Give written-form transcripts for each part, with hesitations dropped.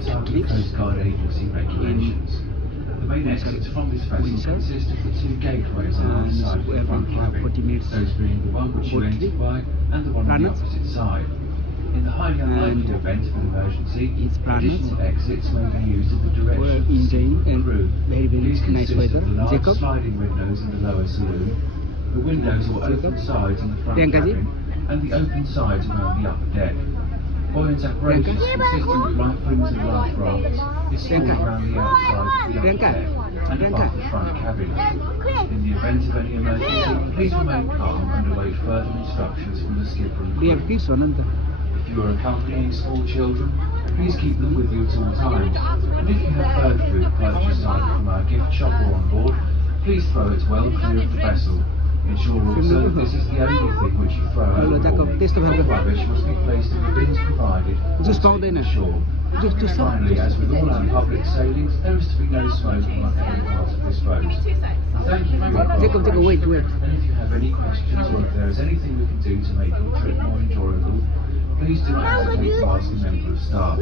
Coast Guard Agency regulations. The main exits from this vessel consist of the two gateways on the side of the front cabin, those being the one which you entered by and the one on the opposite side. In the highly unlikely event of an emergency, additional exits may be used in the direction of the crew. These consist of the large sliding windows in the lower saloon, the windows or open sides in the front cabin, and the open sides around the upper deck. Buoyant apparatus consisting of life rings and life rafts is stored around the outside of the upper deck and above the front cabin. In the event of any emergency, please remain calm and await further instructions from the skipper and crew. If you are accompanying small children, please keep them with you at all times. And if you have bird food purchased either from our gift shop or on board, please throw it well clear of the vessel. Ensure also that this is the only thing which you throw overboard. All rubbish must be placed in the bins provided on shore. Finally, as with all our public sailings, there is to be no smoke among any parts of this boat. Thank you for your cooperation, and if you have any questions or if there is anything we can do to make your trip more enjoyable, please do not hesitate to ask a member of staff.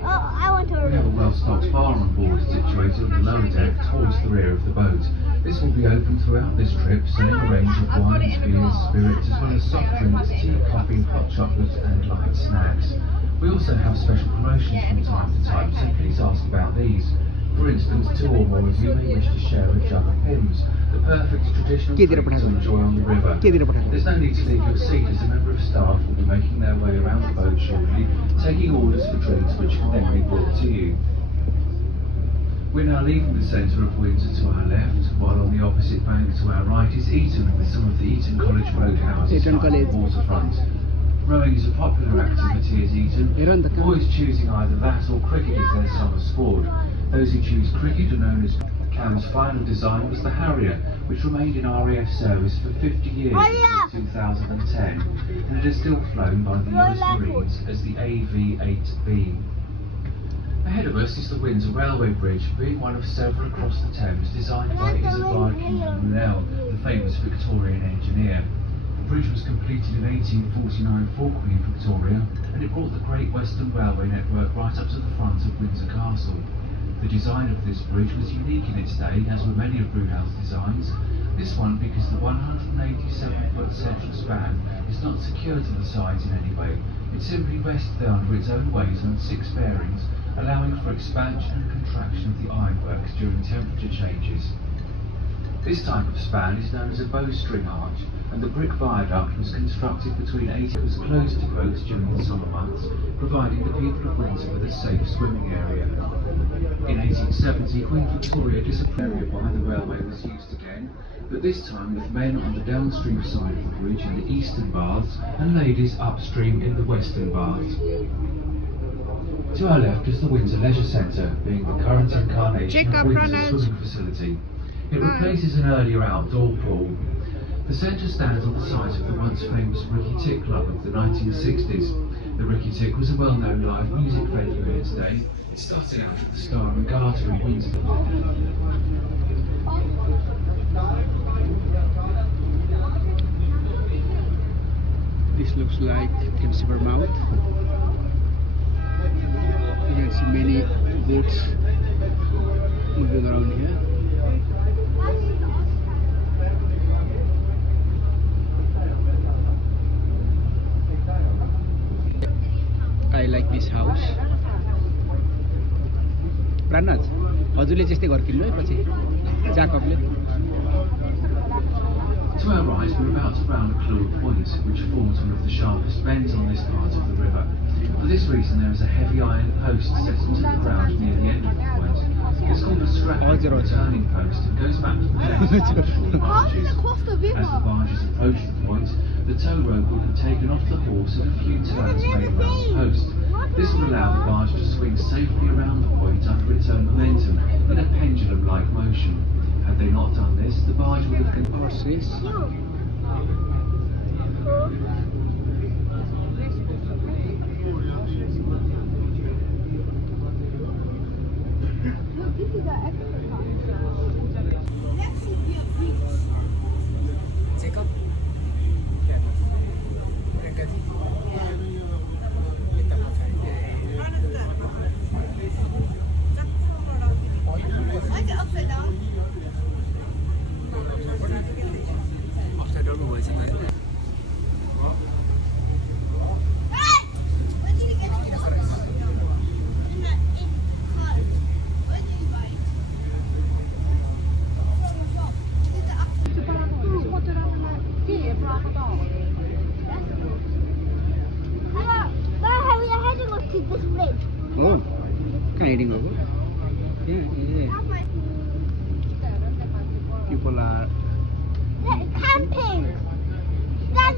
We have a well-stocked bar on board situated on the lower deck towards the rear of the boat. This will be open throughout this trip, selling a range of wines, beers, spirits, as well as soft drinks, tea, coffee, hot chocolate and light snacks. We also have special promotions from time to time, so please ask about these. For instance, 2 or more of you may wish to share a jug of Pimm's, the perfect traditional drink to enjoy on the river. There's no need to leave your seat, as a member of staff will be making their way around the boat shortly, taking orders for drinks which can then be brought to you. We're now leaving the centre of Windsor to our left, while on the opposite bank to our right is Eton, with some of the Eton College boathouses on the waterfront. Rowing is a popular activity at Eton, boys choosing either that or cricket as their summer sport. Those who choose cricket are known as Cam's final design was the Harrier, which remained in RAF service for 50 years until 2010, and it is still flown by the US Marines as the AV-8B. Ahead of us is the Windsor Railway Bridge, being one of several across the Thames designed by Isambard Kingdom-Brunel, the famous Victorian engineer. The bridge was completed in 1849 for Queen Victoria, and it brought the Great Western Railway network right up to the front of Windsor Castle. The design of this bridge was unique in its day, as were many of Brunel's designs. This one because the 187-foot central span is not secured to the sides in any way. It simply rests there under its own weight on 6 bearings, allowing for expansion and contraction of the ironworks during temperature changes. This type of span is known as a bowstring arch, and the brick viaduct was constructed between 8. It was closed to boats during the summer months, providing the people of Windsor with a safe swimming area. In 1870, Queen Victoria disapproved why the railway was used again, but this time with men on the downstream side of the bridge in the eastern baths and ladies upstream in the western baths. To our left is the Windsor Leisure Centre, being the current incarnation of Windsor's swimming facility. It replaces an earlier outdoor pool. The centre stands on the site of the once famous Ricky Tick Club of the 1960s. The Ricky Tick was a well-known live music venue in its day. It started out at the Star and Garter in Windsor. This looks like Thames River mouth. You can see many boats moving around here. I like this house. Pranaj, हजुरले त्यस्तै घर किन्नु है पछि जाकबले. To our right, we're about to round a Clew Point, which forms one of the sharpest bends on this part of the river. For this reason, there is a heavy iron post set into the ground near the end of the point. It's called a strap or turning post and goes back to the legs of shore barges. As the barges approach the point, the tow rope will be taken off the horse and a few turns made around the post. This will allow the barge to swing safely around the point under its own momentum in a pendulum-like motion. Had they not done this, the barge would have been horses. Jacob. raining over. Yeah. People are camping.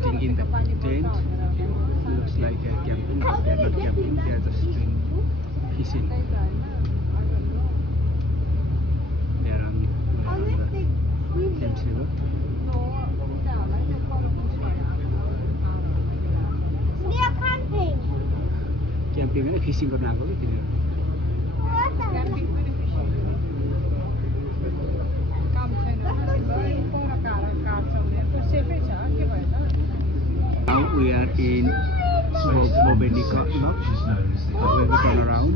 sitting in the tent. Looks like a camping, but they are not camping. They are just doing fishing. They are on the Thames River. They are camping. Camping and fishing गर्न आएको के तिनीहरू. Now we are in Bobenica Lock, where we turn around.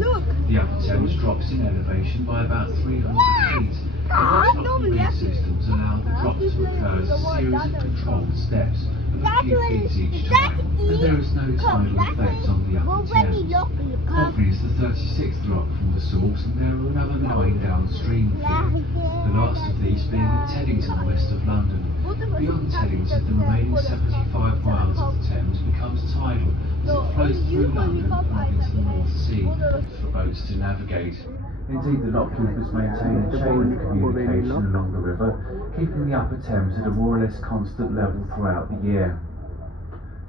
The upper Thames drops in elevation by about 300 feet. The rock wind systems allow the drop to occur as a series of controlled steps of a few feet each time, and there is no tidal effect on the upper Thames. Coffey is the 36th rock from the source, and there are another 9 downstream from it, the last of these being at Teddington, west of London. Beyond Teddington, the remaining 75 miles of the Thames becomes tidal as it flows through London and into the North Sea for boats to navigate. Indeed, the lockkeepers maintain a chain of communication along the river, keeping the upper Thames at a more or less constant level throughout the year.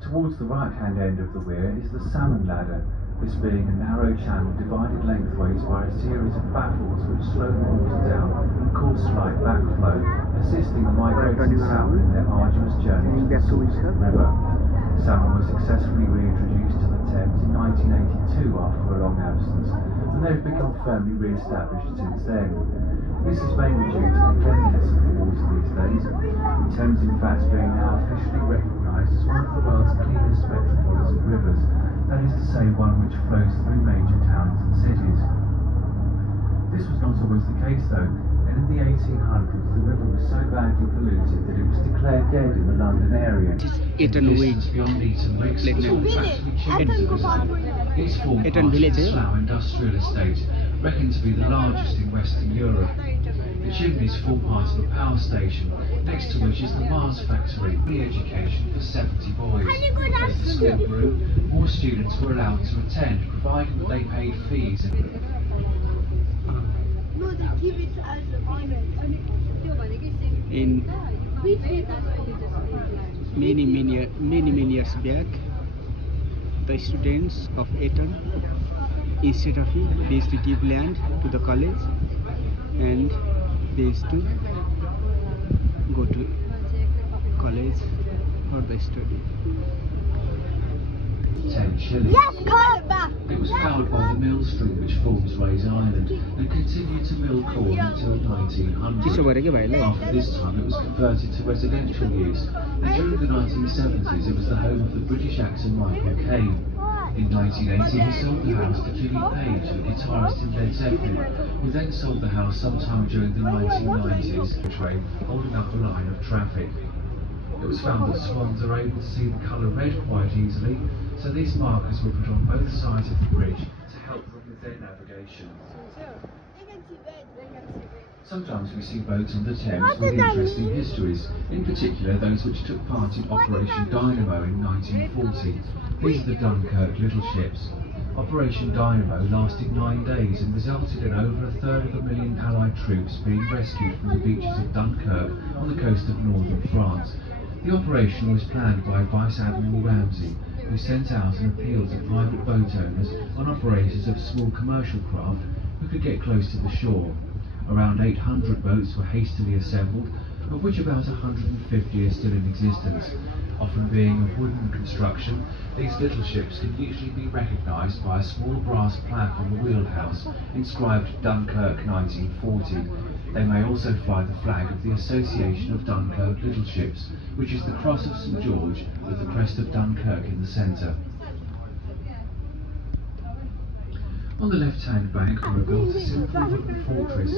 Towards the right-hand end of the weir is the salmon ladder, this being a narrow channel divided lengthways by a series of baffles which slow the water down and cause slight backflow, assisting the migrating salmon in their arduous journey to the source of the river. Salmon were successfully reintroduced to the Thames in 1982 after a long absence, and they've become firmly re-established since then. This is mainly due to the cleanliness of the water these days, the Thames in fact being now officially recognised as one of the world's cleanest metropolitan rivers, that is to say one which flows through major towns and cities. This was not always the case though, and in the 1800s the river was so badly polluted that it was declared dead in the London area. Eton Beyond Eton Wicks, the tall factory chimneys of the city. These form part of the Slough industrial estate, reckoned to be the largest in Western Europe. The chimneys form part of a power station, next to which is the Mars factory, free education for 70 boys. As the school grew, more students were allowed to attend, provided that they paid fees. In many years back, the students of Eton, instead of it, they used to give land to the college, and they used to go to college for the study. 10 shillings. It was powered by the mill stream which forms Ray's Island and continued to mill corn until 1900. After this time it was converted to residential use, and during the 1970s it was the home of the British actor Michael Caine. In 1980 he sold the house to Jimmy Page, the guitarist in Led Zeppelin, who then sold the house sometime during the 1990s, train holding up a line of traffic. It was found that swans are able to see the colour red quite easily, so these markers were put on both sides of the bridge to help them with their navigation. Sometimes we see boats on the Thames with interesting histories, in particular those which took part in Operation Dynamo in 1940. These are the Dunkirk little ships. Operation Dynamo lasted 9 days and resulted in over 1/3 Allied troops being rescued from the beaches of Dunkirk on the coast of northern France. The operation was planned by Vice Admiral Ramsay, who sent out an appeal to private boat owners and operators of small commercial craft who could get close to the shore. Around 800 boats were hastily assembled, of which about 150 are still in existence. Often being of wooden construction, these little ships can usually be recognised by a small brass plaque on the wheelhouse inscribed Dunkirk 1940. They may also fly the flag of the Association of Dunkirk Little Ships, which is the cross of St George with the crest of Dunkirk in the centre. On the left-hand bank were built a simple wooden fortress,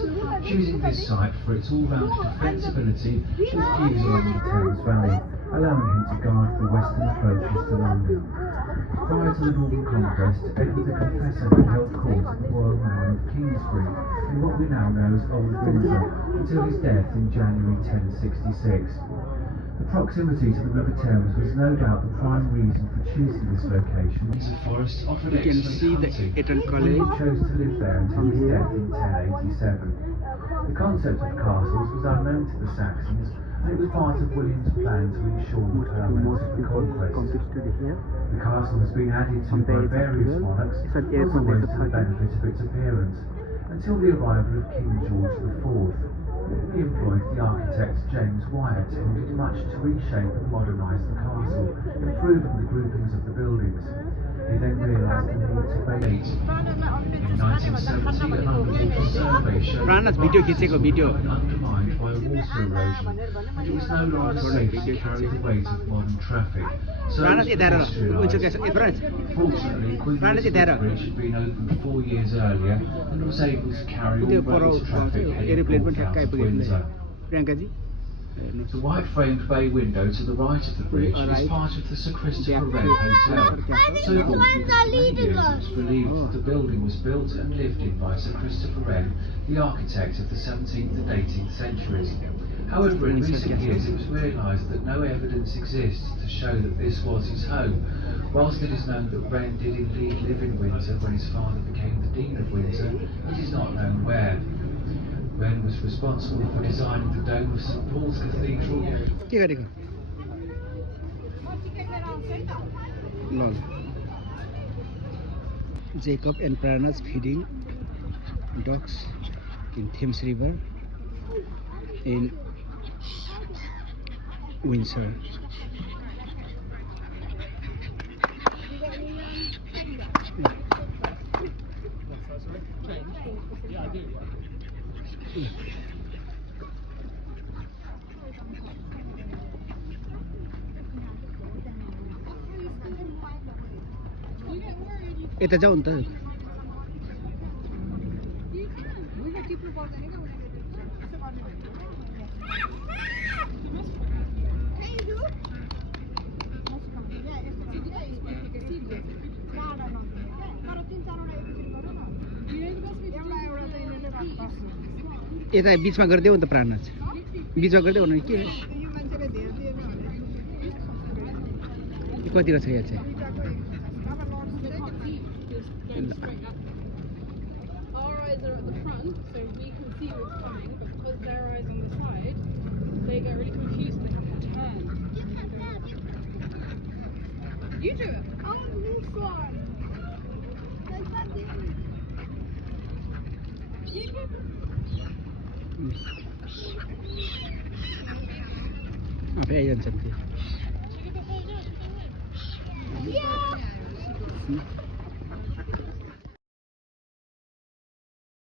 choosing this site for its all-round defensibility with views along the Thames Valley, allowing him to guard the western approaches to London. Prior to the Northern Conquest, Edward the Confessor had held court at the Royal Manor of Kingsbury in what we now know as Old Windsor, until his death in January 1066. The Proximity to the River Thames was no doubt the prime reason for choosing this location. Windsor Forest offered You can excellent see the hunting. Eton William College chose to live there until his death in 1087. The concept of castles was unknown to the Saxons, and it was part of William's plan to ensure the permanence of the conquest. completed here. The castle has been added to On by the various 12, monarchs, it's an not airport, always it's a to the 13. benefit of its appearance, until the arrival of King George IV. He employed the architect James Wyatt, who did much to reshape and modernise the castle, improving the groupings of the buildings. He then realised the need to vacate. In 1970, an underwater survey showed Pranas the video rocks खींचेको had video. been undermined by water erosion, and it was no longer safe to carry the weight of modern traffic. So Pranas it was यता हेर pedestrianised. Pranas Fortunately, Pranas Queen's यता हेर Bridge had been opened 4 years earlier and was able to carry त्यो all road traffic heading aeroplane पनि north out ठ्याक्कै of आइपुग्यो Windsor. प्रियङ्काजी The white-framed bay window to the right of the bridge is part of the Sir Christopher Wren Hotel. So-called because for many years it was believed that the building was built and lived in by Sir Christopher Wren, the architect of the 17th and 18th centuries. However, in recent years it was realised that no evidence exists to show that this was his home. Whilst it is known that Wren did indeed live in Windsor when his father became the Dean of Windsor, it is not known where. Wren was responsible for designing the dome of St Paul's Cathedral. के गरेको ल Jacob and Prana's feeding ducks in Thames River in Windsor. यता जाऊ नि त यता बिचमा गरिदेऊ नि त प्राणज बिचमा गरिदेऊ न के कतिर छ यहाँ चाहिँ Our eyes are at the front, so we can see what's coming, but because their eyes on the side, they get really confused and they have to turn. You do it. I want this one. There's nothing. आफै आइजान्छन् त्यो Yeah.